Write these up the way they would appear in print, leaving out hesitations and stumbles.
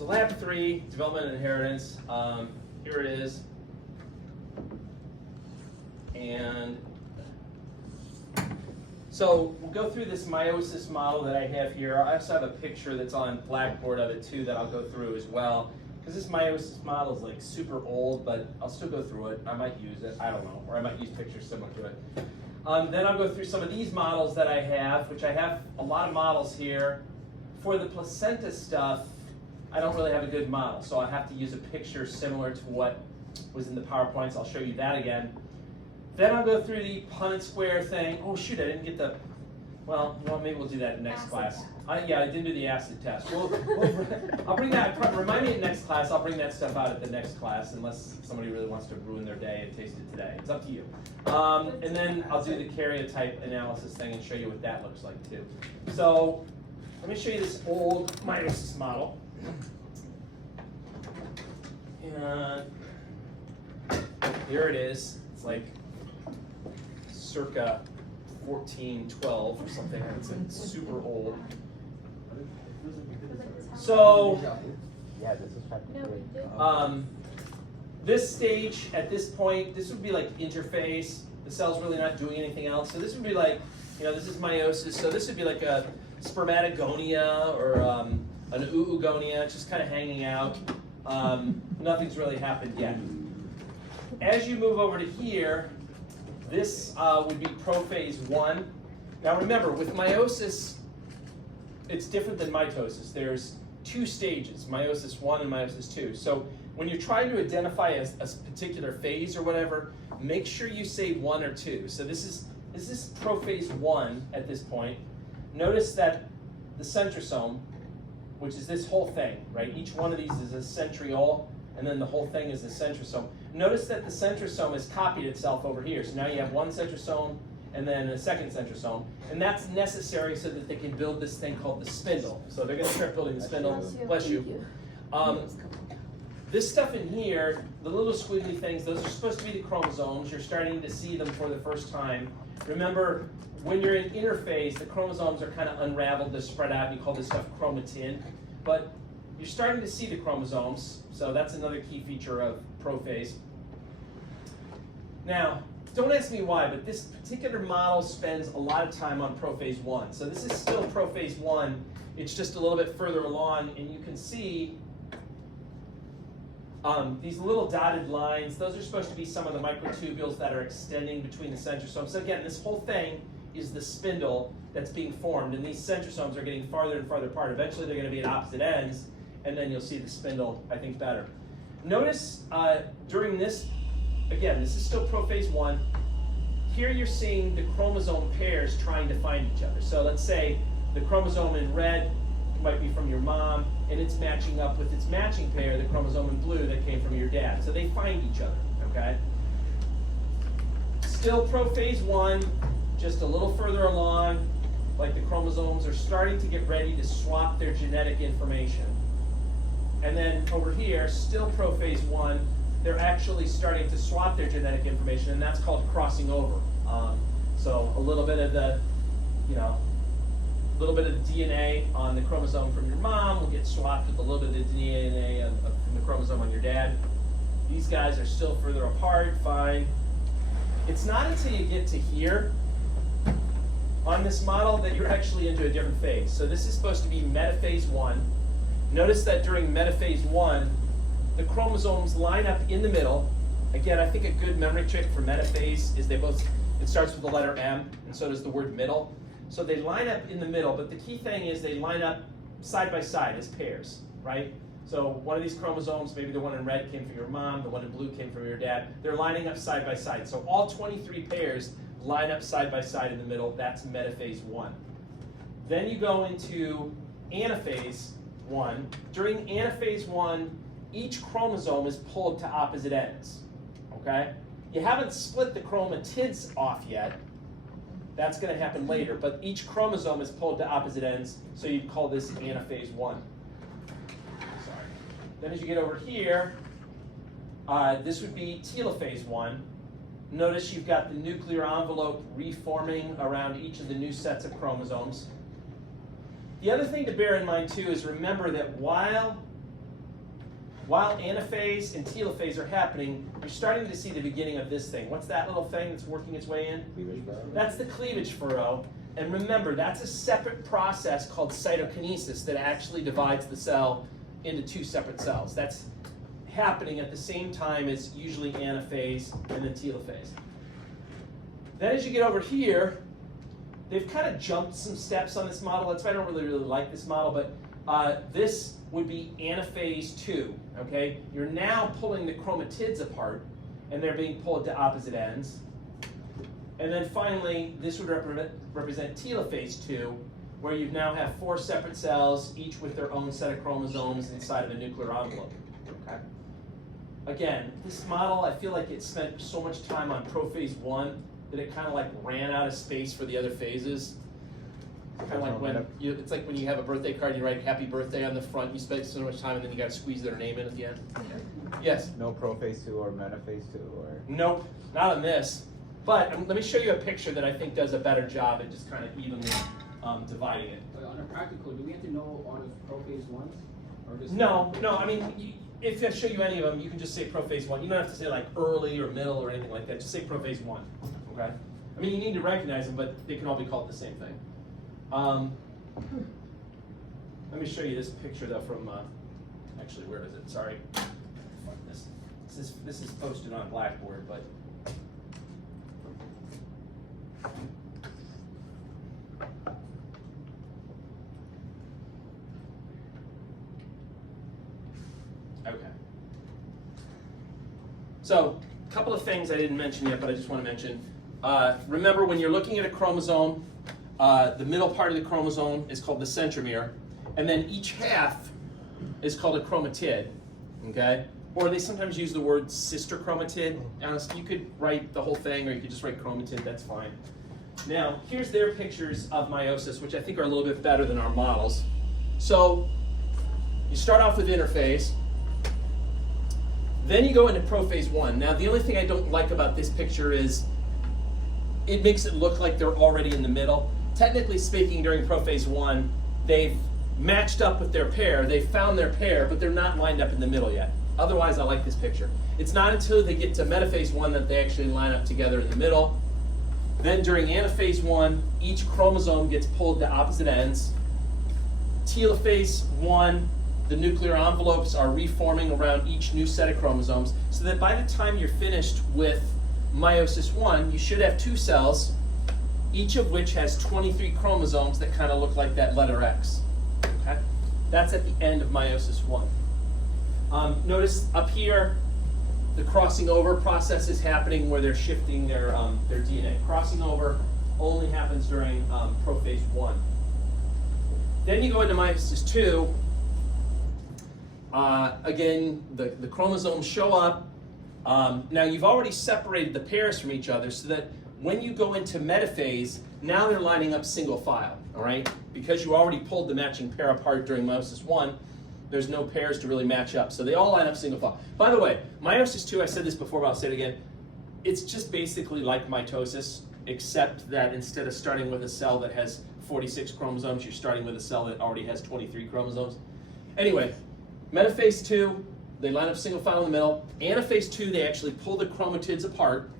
So lab 3, development and inheritance. Here it is. And so we'll go through this meiosis model that I have here. I also have a picture that's on Blackboard of it too that I'll go through as well. Because this meiosis model is like super old, but I'll still go through it. I might use it, I don't know, or I might use pictures similar to it. Then I'll go through some of these models that I have, which I have a lot of models here. For the placenta stuff, I don't really have a good model, so I have to use a picture similar to what was in the PowerPoints. I'll show you that again. Then I'll go through the Punnett square thing. Oh shoot, I didn't get the, well, maybe we'll do that in next class. Yeah, I didn't do the acid test. I'll bring that, remind me in next class, I'll bring that stuff out at the next class, unless somebody really wants to ruin their day and taste it today. It's up to you. And then I'll do the karyotype analysis thing and show you what that looks like too. So let me show you this old meiosis model. And here it is. It's like circa 1412 or something. It's like super old. So this stage at this point, this would be like interphase. The cell's really not doing anything else. So this would be like, this is meiosis. So this would be like a spermatogonia or an oogonia, just kind of hanging out. Nothing's really happened yet. As you move over to here, this would be prophase 1. Now remember, with meiosis, it's different than mitosis. There's 2 stages, meiosis 1 and meiosis 2. So when you're trying to identify a particular phase or whatever, make sure you say 1 or 2. So this is prophase 1 at this point. Notice that the centrosome, which is this whole thing, right? Each one of these is a centriole, and then the whole thing is the centrosome. Notice that the centrosome has copied itself over here. So now you have one centrosome and then a second centrosome. And that's necessary so that they can build this thing called the spindle. So they're going to start building the spindle. Bless you. This stuff in here, the little squiggly things, those are supposed to be the chromosomes. You're starting to see them for the first time. Remember, when you're in interphase, the chromosomes are kind of unraveled, they're spread out, and you call this stuff chromatin. But you're starting to see the chromosomes, so that's another key feature of prophase. Now, don't ask me why, but this particular model spends a lot of time on prophase 1. So this is still prophase 1, it's just a little bit further along, and you can see these little dotted lines. Those are supposed to be some of the microtubules that are extending between the centrosomes. So again, this whole thing is the spindle that's being formed, and these centrosomes are getting farther and farther apart. Eventually they're going to be at opposite ends, and then you'll see the spindle, I think, better. Notice during this, again, this is still prophase 1. Here you're seeing the chromosome pairs trying to find each other. So let's say the chromosome in red might be from your mom, and it's matching up with its matching pair, the chromosome in blue that came from your dad. So they find each other, okay? Still prophase 1, just a little further along, like the chromosomes are starting to get ready to swap their genetic information. And then over here, still prophase 1, they're actually starting to swap their genetic information, and that's called crossing over. So a little bit of the, little bit of the DNA on the chromosome from your mom will get swapped with a little bit of the DNA from the chromosome on your dad. These guys are still further apart, fine. It's not until you get to here on this model that you're actually into a different phase. So this is supposed to be metaphase 1. Notice that during metaphase 1, the chromosomes line up in the middle. Again, I think a good memory trick for metaphase is it starts with the letter M, and so does the word middle. So they line up in the middle, but the key thing is they line up side by side as pairs, right? So one of these chromosomes, maybe the one in red came from your mom, the one in blue came from your dad. They're lining up side by side. So all 23 pairs line up side by side in the middle. That's metaphase 1. Then you go into anaphase 1. During anaphase 1, each chromosome is pulled to opposite ends, okay? You haven't split the chromatids off yet. That's going to happen later, but each chromosome is pulled to opposite ends, so you'd call this anaphase 1. Sorry. Then as you get over here, this would be telophase 1. Notice you've got the nuclear envelope reforming around each of the new sets of chromosomes. The other thing to bear in mind too is remember that while while anaphase and telophase are happening, you're starting to see the beginning of this thing. What's that little thing that's working its way in? Cleavage furrow. That's the cleavage furrow. And remember, that's a separate process called cytokinesis that actually divides the cell into two separate cells. That's happening at the same time as usually anaphase and then telophase. Then as you get over here, they've kind of jumped some steps on this model. That's why I don't really like this model, but this would be anaphase 2, okay? You're now pulling the chromatids apart, and they're being pulled to opposite ends. And then finally, this would represent telophase 2, where you now have 4 separate cells, each with their own set of chromosomes inside of a nuclear envelope, okay? Again, this model, I feel like it spent so much time on prophase 1 that it kind of like ran out of space for the other phases. Kind of like when it's like when you have a birthday card, you write "Happy Birthday" on the front. You spend so much time, and then you got to squeeze their name in at the end. Yes. No prophase 2 or metaphase 2 or. Nope, not on this. But let me show you a picture that I think does a better job at just kind of evenly dividing it. But on a practical, do we have to know all the prophase ones, or just? No. I mean, if I show you any of them, you can just say prophase 1. You don't have to say like early or middle or anything like that. Just say prophase 1. Okay. I mean, you need to recognize them, but they can all be called the same thing. Let me show you this picture though from, actually, where is it? Sorry. This is posted on Blackboard, but. Okay. So, a couple of things I didn't mention yet, but I just want to mention. Remember, when you're looking at a chromosome, the middle part of the chromosome is called the centromere, and then each half is called a chromatid, okay? Or they sometimes use the word sister chromatid. Honestly, you could write the whole thing, or you could just write chromatid, that's fine. Now, here's their pictures of meiosis, which I think are a little bit better than our models. So, you start off with interphase, then you go into prophase 1. Now, the only thing I don't like about this picture is it makes it look like they're already in the middle. Technically speaking, during prophase 1, they've matched up with their pair, they've found their pair, but they're not lined up in the middle yet. Otherwise, I like this picture. It's not until they get to metaphase 1 that they actually line up together in the middle. Then during anaphase 1, each chromosome gets pulled to opposite ends. Telophase 1, the nuclear envelopes are reforming around each new set of chromosomes, so that by the time you're finished with meiosis 1, you should have 2 cells, each of which has 23 chromosomes that kind of look like that letter X. Okay? That's at the end of meiosis 1. Notice up here, the crossing over process is happening where they're shifting their DNA. Crossing over only happens during prophase 1. Then you go into meiosis 2. Again, the chromosomes show up. Now you've already separated the pairs from each other so that when you go into metaphase, now they're lining up single file, all right? Because you already pulled the matching pair apart during meiosis 1, there's no pairs to really match up. So they all line up single file. By the way, meiosis 2, I said this before, but I'll say it again. It's just basically like mitosis, except that instead of starting with a cell that has 46 chromosomes, you're starting with a cell that already has 23 chromosomes. Anyway, metaphase 2, they line up single file in the middle. Anaphase 2, they actually pull the chromatids apart.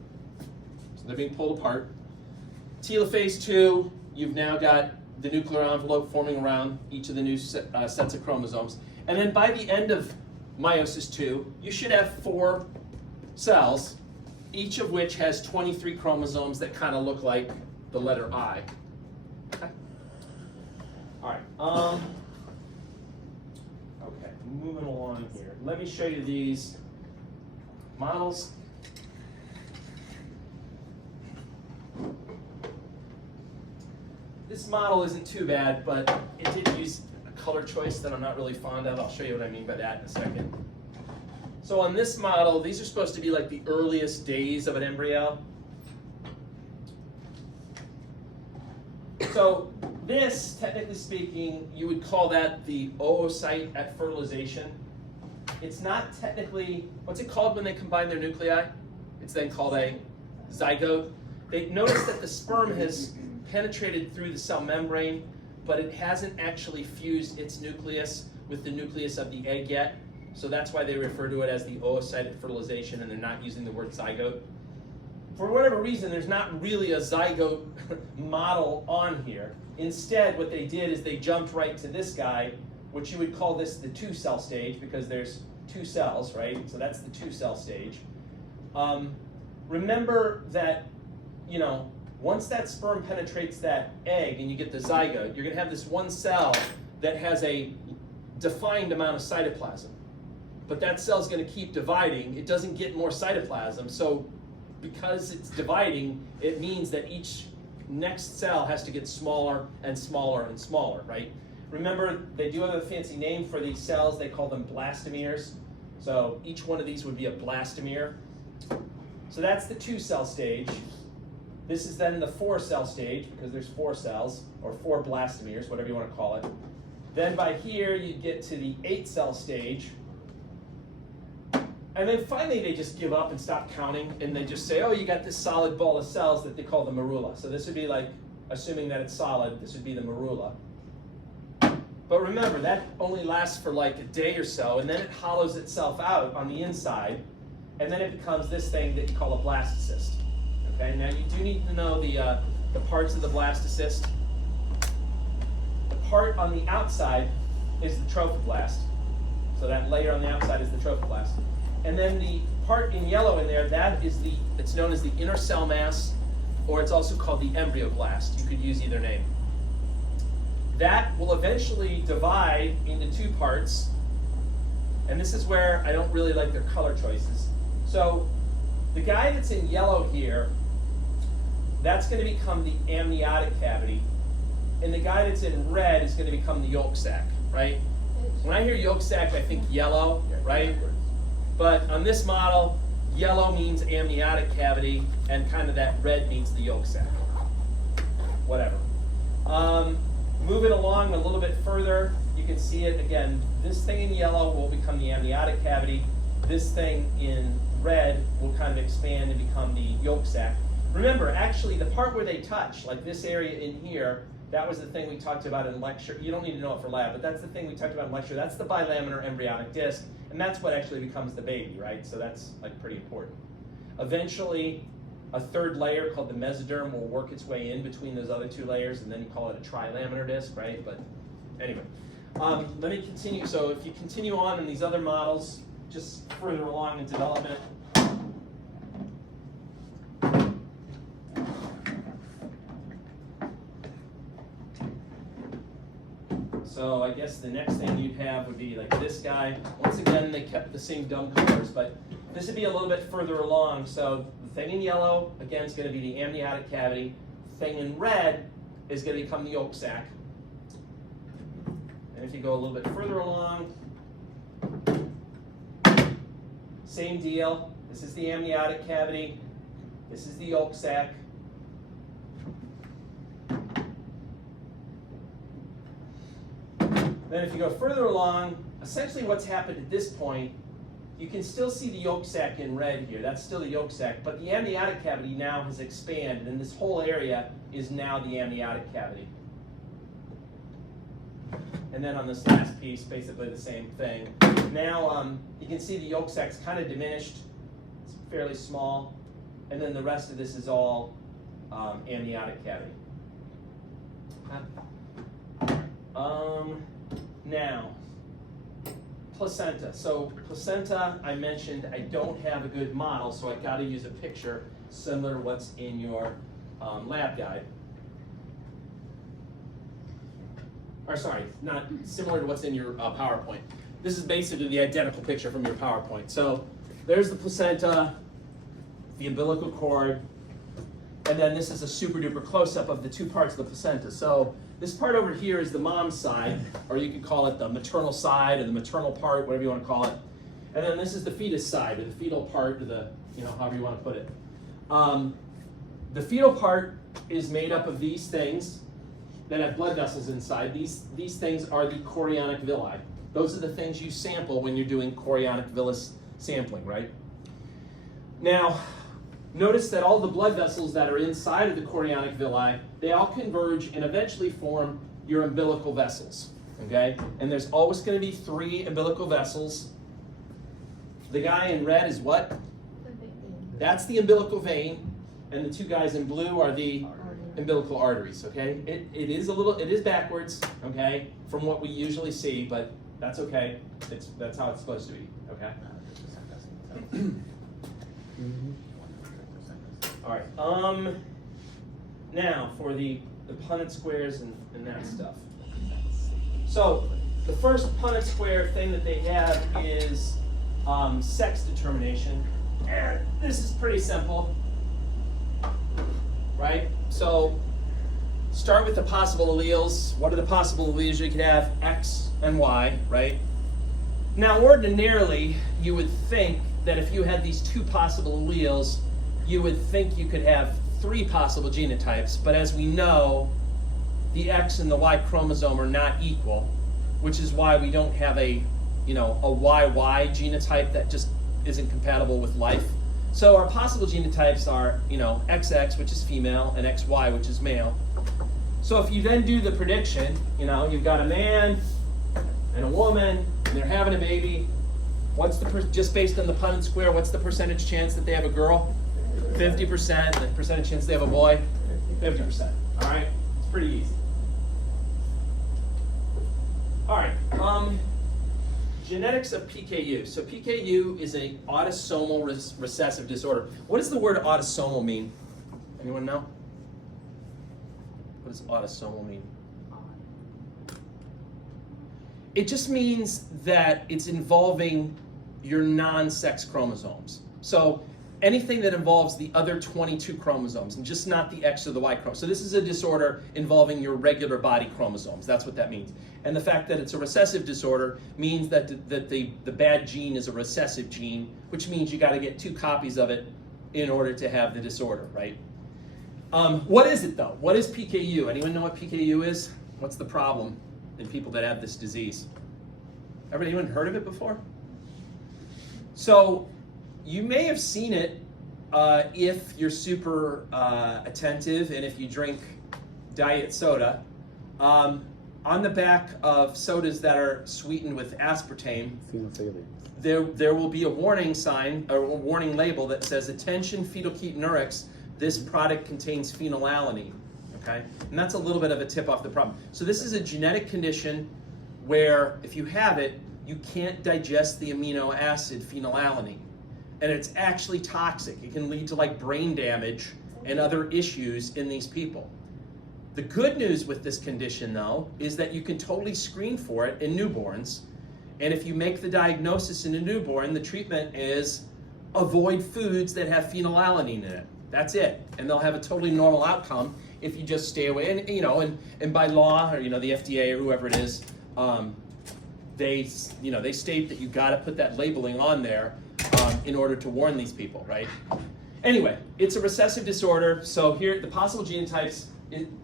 So they're being pulled apart. Telophase 2, you've now got the nuclear envelope forming around each of the new sets of chromosomes. And then by the end of meiosis 2, you should have 4 cells, each of which has 23 chromosomes that kind of look like the letter I. Okay. All right. Okay, moving along here. Let me show you these models. This model isn't too bad, but it did use a color choice that I'm not really fond of. I'll show you what I mean by that in a second. So on this model, these are supposed to be like the earliest days of an embryo. So this, technically speaking, you would call that the oocyte at fertilization. It's not technically, what's it called when they combine their nuclei? It's then called a zygote. They notice that the sperm has penetrated through the cell membrane, but it hasn't actually fused its nucleus with the nucleus of the egg yet. So that's why they refer to it as the oocyte fertilization, and they're not using the word zygote. For whatever reason, there's not really a zygote model on here. Instead, what they did is they jumped right to this guy, which you would call this the 2-cell stage, because there's 2 cells, right? So that's the 2-cell stage. Remember that, once that sperm penetrates that egg and you get the zygote, you're going to have this one cell that has a defined amount of cytoplasm. But that cell's going to keep dividing. It doesn't get more cytoplasm. So because it's dividing, it means that each next cell has to get smaller and smaller and smaller, right? Remember, they do have a fancy name for these cells. They call them blastomeres. So each one of these would be a blastomere. So that's the 2-cell stage. This is then the 4-cell stage, because there's 4 cells, or 4 blastomeres, whatever you want to call it. Then by here, you get to the 8-cell stage. And then finally, they just give up and stop counting, and they just say, oh, you got this solid ball of cells that they call the morula. So this would be like, assuming that it's solid, this would be the morula. But remember, that only lasts for like a day or so, and then it hollows itself out on the inside, and then it becomes this thing that you call a blastocyst. Okay, now you do need to know the parts of the blastocyst. The part on the outside is the trophoblast. So that layer on the outside is the trophoblast. And then the part in yellow in there, it's known as the inner cell mass, or it's also called the embryoblast. You could use either name. That will eventually divide into 2 parts, and this is where I don't really like their color choices. So the guy that's in yellow here, that's going to become the amniotic cavity, and the guy that's in red is going to become the yolk sac, right? When I hear yolk sac, I think yellow, right? But on this model, yellow means amniotic cavity, and kind of that red means the yolk sac. Whatever. Moving along a little bit further, you can see it again. This thing in yellow will become the amniotic cavity. This thing in red will kind of expand and become the yolk sac. Remember, actually, the part where they touch, like this area in here, that was the thing we talked about in lecture. You don't need to know it for lab, but that's the thing we talked about in lecture. That's the bilaminar embryonic disc, and that's what actually becomes the baby, right? So that's like pretty important. Eventually, a 3rd layer called the mesoderm will work its way in between those other 2 layers, and then you call it a trilaminar disc, right? But anyway, let me continue. So if you continue on in these other models, just further along in development, so I guess the next thing you'd have would be like this guy. Once again, they kept the same dumb colors, but this would be a little bit further along. So the thing in yellow, again, is going to be the amniotic cavity. The thing in red is going to become the yolk sac. And if you go a little bit further along, same deal. This is the amniotic cavity. This is the yolk sac. Then if you go further along, essentially what's happened at this point, you can still see the yolk sac in red here. That's still the yolk sac, but the amniotic cavity now has expanded, and this whole area is now the amniotic cavity. And then on this last piece, basically the same thing. Now you can see the yolk sac's kind of diminished. It's fairly small. And then the rest of this is all amniotic cavity. Now, placenta. So placenta, I mentioned I don't have a good model, so I got to use a picture similar to what's in your lab guide. Or sorry, not similar to what's in your PowerPoint. This is basically the identical picture from your PowerPoint. So there's the placenta, the umbilical cord, and then this is a super duper close-up of the 2 parts of the placenta. So this part over here is the mom's side, or you could call it the maternal side or the maternal part, whatever you want to call it. And then this is the fetus side, or the fetal part, or the, however you want to put it. The fetal part is made up of these things that have blood vessels inside. These things are the chorionic villi. Those are the things you sample when you're doing chorionic villus sampling, right? Now, notice that all the blood vessels that are inside of the chorionic villi, they all converge and eventually form your umbilical vessels, okay? And there's always going to be 3 umbilical vessels The guy in red is what? That's the umbilical vein, and the two guys in blue are the umbilical arteries, okay? It is backwards, okay, from what we usually see, but that's okay. That's how it's supposed to be, okay? All right, now for the Punnett squares and that stuff. So the first Punnett square thing that they have is sex determination. And this is pretty simple, right? So start with the possible alleles. What are the possible alleles you could have? X and Y, right? Now ordinarily, you would think that if you had these two possible alleles, you would think you could have three possible genotypes, but as we know, the X and the Y chromosome are not equal, which is why we don't have a YY genotype that just isn't compatible with life. So our possible genotypes are, XX, which is female, and XY, which is male. So if you then do the prediction, you've got a man and a woman, and they're having a baby. What's just based on the Punnett square, what's the percentage chance that they have a girl? 50%. The percentage chance they have a boy? 50%. All right? It's pretty easy. All right. Genetics of PKU. So PKU is an autosomal recessive disorder. What does the word autosomal mean? Anyone know? What does autosomal mean? It just means that it's involving your non-sex chromosomes. So anything that involves the other 22 chromosomes, and just not the X or the Y chromosome. So this is a disorder involving your regular body chromosomes. That's what that means. And the fact that it's a recessive disorder means that the bad gene is a recessive gene, which means you got to get 2 copies of it in order to have the disorder, right? What is it though? What is PKU? Anyone know what PKU is? What's the problem in people that have this disease? Anyone heard of it before? So you may have seen it if you're super attentive and if you drink diet soda. On the back of sodas that are sweetened with aspartame, there will be a warning sign, or a warning label that says, "Attention phenylketonuria, this product contains phenylalanine." Okay? And that's a little bit of a tip off the problem. So this is a genetic condition where if you have it, you can't digest the amino acid phenylalanine. And it's actually toxic. It can lead to brain damage and other issues in these people. The good news with this condition, though, is that you can totally screen for it in newborns. And if you make the diagnosis in a newborn, the treatment is avoid foods that have phenylalanine in it. That's it. And they'll have a totally normal outcome if you just stay away. And by law, or the FDA or whoever it is, they state that you got to put that labeling on there in order to warn these people, right? Anyway, it's a recessive disorder. So here, the possible genotypes,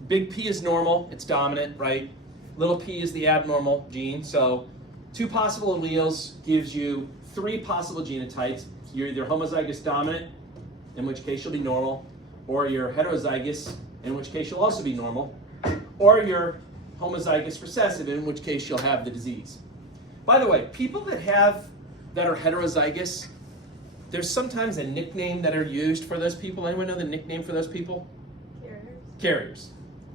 big P is normal, it's dominant, right? Little p is the abnormal gene. So 2 possible alleles gives you 3 possible genotypes. You're either homozygous dominant, in which case you'll be normal, or you're heterozygous, in which case you'll also be normal, or you're homozygous recessive, in which case you'll have the disease. By the way, people that are heterozygous, there's sometimes a nickname that are used for those people. Anyone know the nickname for those people? Carriers.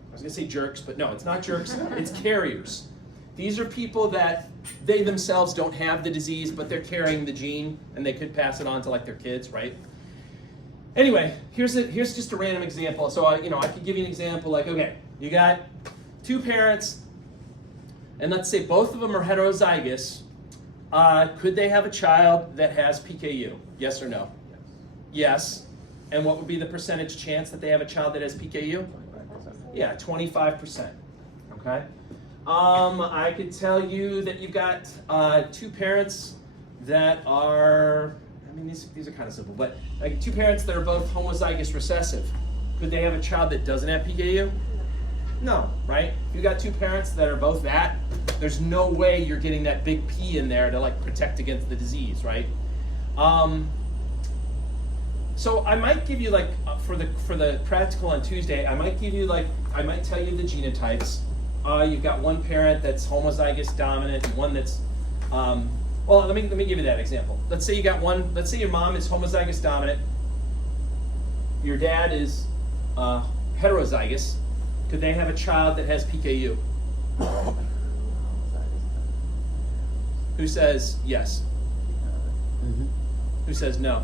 I was going to say jerks, but no, it's not jerks. It's carriers. These are people that they themselves don't have the disease, but they're carrying the gene, and they could pass it on to their kids, right? Anyway, here's just a random example. So I could give you an example okay, you got 2 parents, and let's say both of them are heterozygous. Could they have a child that has PKU? Yes or no? Yes. And what would be the percentage chance that they have a child that has PKU? 25%. Yeah, 25%. Okay. I could tell you that you've got 2 parents that are, these are kind of simple, but 2 parents that are both homozygous recessive. Could they have a child that doesn't have PKU? No, right? If you got 2 parents that are both that, there's no way you're getting that big P in there to protect against the disease, right? So I might give you for the practical on Tuesday, I might give you I might tell you the genotypes. You've got 1 parent that's homozygous dominant, and one that's Well, let me give you that example. Let's say you got one. Let's say your mom is homozygous dominant. Your dad is heterozygous. Could they have a child that has PKU? Who says yes? Who says no?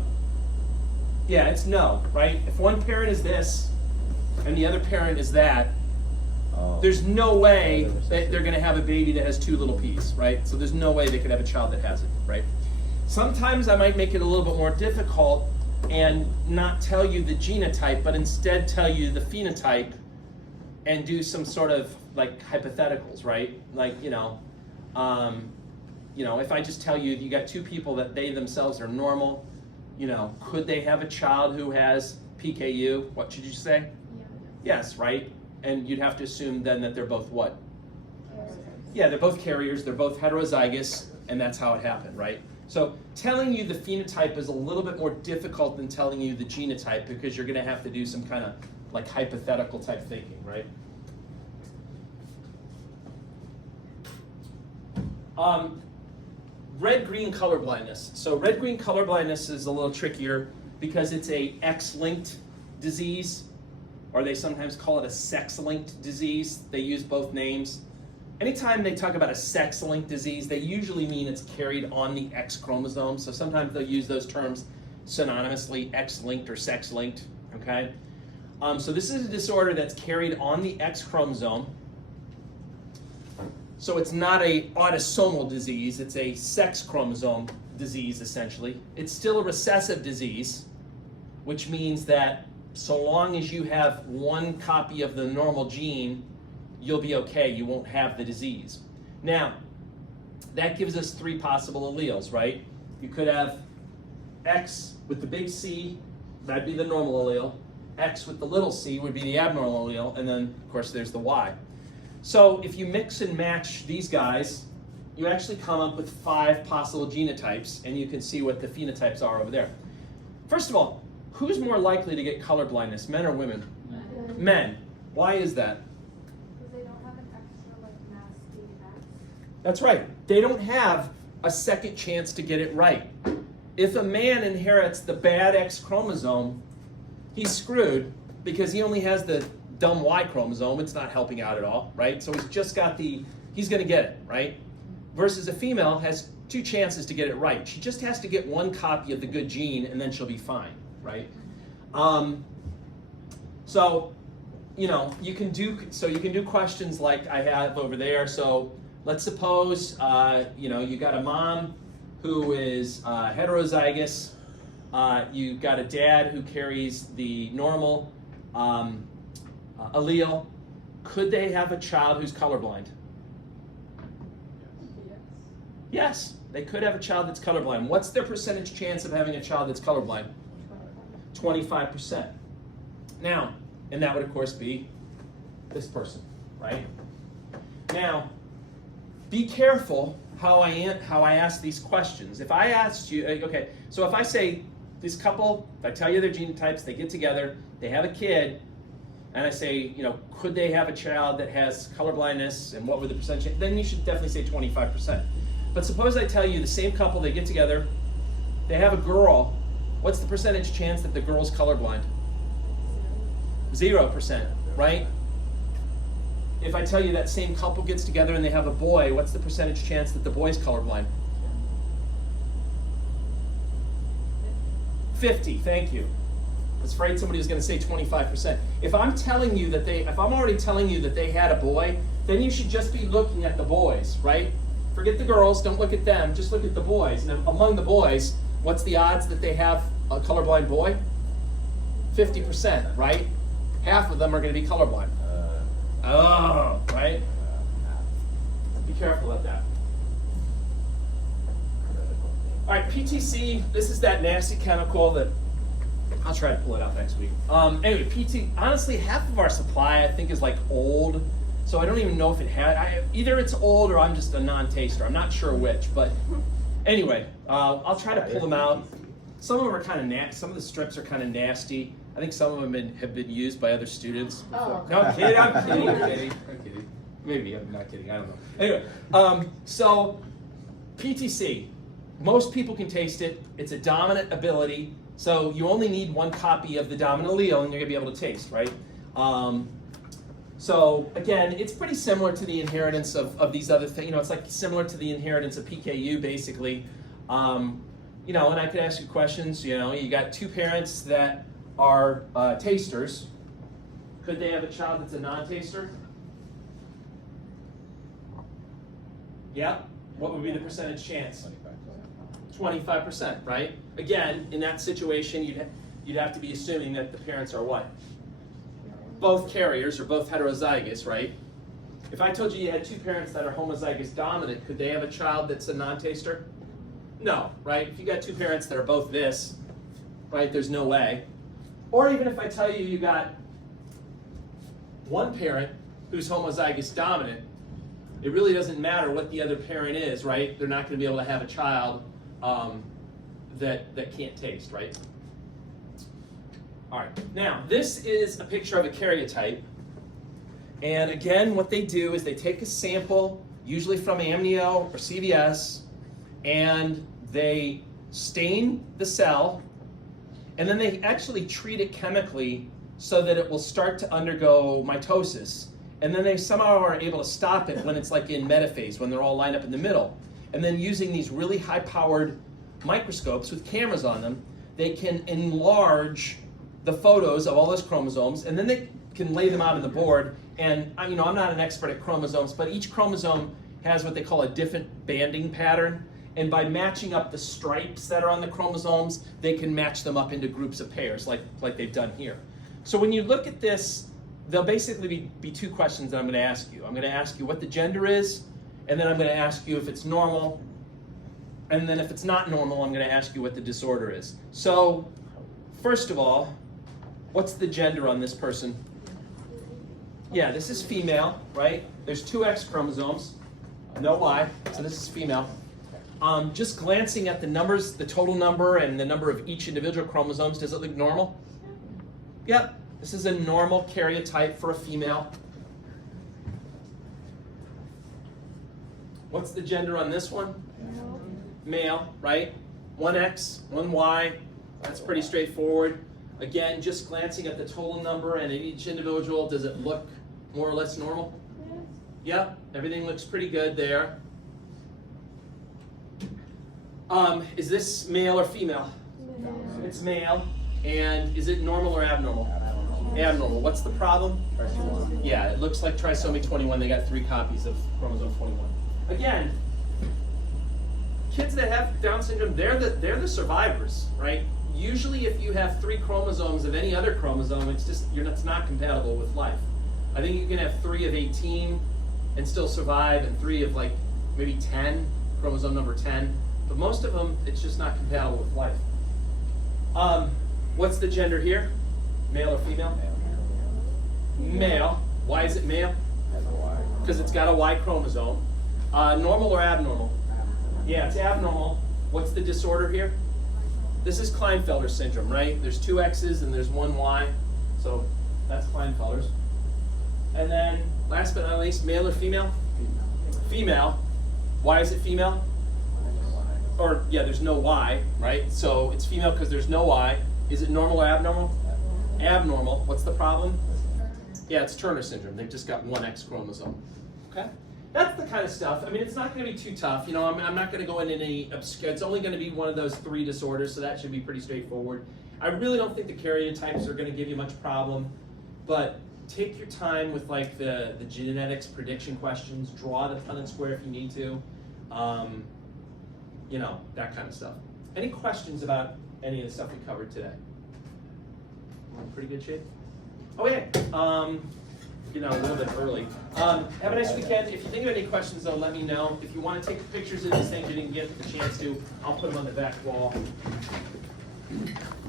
Yeah, it's no, right? If one parent is this and the other parent is that, there's no way that they're going to have a baby that has two little p's, right? So there's no way they could have a child that has it, right? Sometimes I might make it a little bit more difficult and not tell you the genotype, but instead tell you the phenotype and do some sort of like hypotheticals, right? Like, if I just tell you you got two people that they themselves are normal, could they have a child who has PKU? What should you say? Yeah. Yes, right? And you'd have to assume then that they're both what? Carriers. Yeah, they're both carriers, they're both heterozygous, and that's how it happened, right? So telling you the phenotype is a little bit more difficult than telling you the genotype because you're gonna have to do some kind of like hypothetical type thinking, right? Red-green color blindness. So red-green color blindness is a little trickier because it's a X-linked disease, or they sometimes call it a sex-linked disease. They use both names. Anytime they talk about a sex-linked disease, they usually mean it's carried on the X chromosome. So sometimes they'll use those terms synonymously, X-linked or sex-linked, okay? So this is a disorder that's carried on the X chromosome. So it's not a autosomal disease, it's a sex chromosome disease, essentially. It's still a recessive disease, which means that so long as you have one copy of the normal gene, you'll be okay, you won't have the disease. Now, that gives us three possible alleles, right? You could have X with the big C, that'd be the normal allele. X with the little c would be the abnormal allele, and then, of course, there's the Y. So if you mix and match these guys, you actually come up with 5 possible genotypes, and you can see what the phenotypes are over there. First of all, who's more likely to get color blindness, men or women? Men. Why is that? Because they don't have an extra nasty X. That's right. They don't have a second chance to get it right. If a man inherits the bad X chromosome, he's screwed because he only has the dumb Y chromosome. It's not helping out at all, right? So he's just got he's going to get it, right? Versus a female has 2 chances to get it right. She just has to get 1 copy of the good gene and then she'll be fine, right? So you can do questions like I have over there. So let's suppose you got a mom who is heterozygous. You got a dad who carries the normal allele. Could they have a child who's colorblind? Yes, they could have a child that's colorblind. What's their percentage chance of having a child that's colorblind? 25%. Now, and that would of course be this person, right? Now, be careful how I ask these questions. If I asked you, okay, so if I say this couple, if I tell you their genotypes, they get together, they have a kid, and I say, could they have a child that has color blindness, and what were the percentage? Then you should definitely say 25%. But suppose I tell you the same couple, they get together, they have a girl, what's the percentage chance that the girl's colorblind? 0%, right? If I tell you that same couple gets together and they have a boy, what's the percentage chance that the boy's colorblind? 50, thank you. I was afraid somebody was going to say 25%. If I'm already telling you that they had a boy, then you should just be looking at the boys, right? Forget the girls, don't look at them, just look at the boys. And among the boys, what's the odds that they have a colorblind boy? 50%, right? Half of them are going to be colorblind. Right? Be careful of that. All right, PTC, this is that nasty chemical that, I'll try to pull it out next week. Anyway, honestly, half of our supply I think is like old, so I don't even know if it had, either it's old or I'm just a non-taster. I'm not sure which, but anyway, I'll try to pull them out. Some of them are kind of nasty, some of the strips are kind of nasty. I think some of them have been used by other students before. No, I'm kidding. Maybe, I'm not kidding, I don't know. Anyway, so PTC, most people can taste it. It's a dominant ability, so you only need one copy of the dominant allele and you're gonna be able to taste, right? So again, it's pretty similar to the inheritance of these other things. You know, it's like similar to the inheritance of PKU, basically. You know, and I could ask you questions. You know, you got two parents that are tasters. Could they have a child that's a non-taster? Yeah. What would be the percentage chance? 25%, right? Again, in that situation, you'd have to be assuming that the parents are what? Both carriers or both heterozygous, right? If I told you you had two parents that are homozygous dominant, could they have a child that's a non-taster? No, right? If you got two parents that are both this, right, there's no way. Or even if I tell you you got one parent who's homozygous dominant, it really doesn't matter what the other parent is, right? They're not going to be able to have a child that can't taste, right? All right, now this is a picture of a karyotype. And again, what they do is they take a sample, usually from Amnio or CVS, and they stain the cell, and then they actually treat it chemically so that it will start to undergo mitosis. And then they somehow are able to stop it when it's like in metaphase, when they're all lined up in the middle. And then using these really high-powered microscopes with cameras on them, they can enlarge the photos of all those chromosomes, and then they can lay them out on the board. And you know, I'm not an expert at chromosomes, but each chromosome has what they call a different banding pattern. And by matching up the stripes that are on the chromosomes, they can match them up into groups of pairs, like they've done here. So when you look at this, there'll basically be two questions that I'm going to ask you. I'm going to ask you what the gender is, and then I'm going to ask you if it's normal. And then if it's not normal, I'm going to ask you what the disorder is. So first of all, what's the gender on this person? Yeah, this is female, right? There's two X chromosomes, no Y, so this is female. Just glancing at the numbers, the total number and the number of each individual chromosomes, does it look normal? Yep, this is a normal karyotype for a female. What's the gender on this one? Male, right? One X, one Y, that's pretty straightforward. Again, just glancing at the total number and at each individual, does it look more or less normal? Yep, everything looks pretty good there. Is this male or female? It's male. And is it normal or abnormal? Abnormal. What's the problem? Yeah, it looks like trisomy 21. They got 3 copies of chromosome 21. Again, kids that have Down syndrome, they're the survivors, right? Usually if you have 3 chromosomes of any other chromosome, it's not compatible with life. I think you can have 3 of 18 and still survive, and 3 of like maybe 10, chromosome number 10. But most of them, it's just not compatible with life. What's the gender here? Male or female? Male. Why is it male? Because it's got a Y chromosome. Normal or abnormal? Yeah, it's abnormal. What's the disorder here? This is Klinefelter syndrome, right? There's 2 X's and there's 1 Y. So that's Klinefelter's. And then, last but not least, male or female? Female. Why is it female? Or, yeah, there's no Y, right? So it's female because there's no Y. Is it normal or abnormal? Abnormal. What's the problem? Yeah, it's Turner syndrome. They've just got 1 X chromosome. Okay? That's the kind of stuff. I mean, it's not going to be too tough. You know, I'm not going to go into any obscure. It's only going to be one of those 3 disorders, so that should be pretty straightforward. I really don't think the karyotypes are going to give you much problem, but take your time with like the genetics prediction questions. Draw the Punnett square if you need to. You know, that kind of stuff. Any questions about any of the stuff we covered today? We're in pretty good shape? Oh yeah, you know, a little bit early. Have a nice weekend. If you think of any questions though, let me know. If you want to take pictures of these things you didn't get the chance to, I'll put them on the back wall.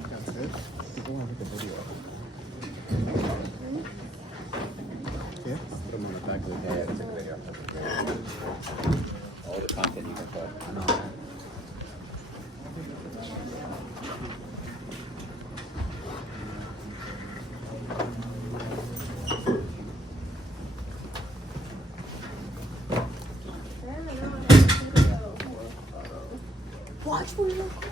That's good. People want to take a video. Yeah? Put them on the back of the head. Take a video. All the content you can put. I know. Watch where you're going.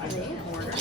Are they in order?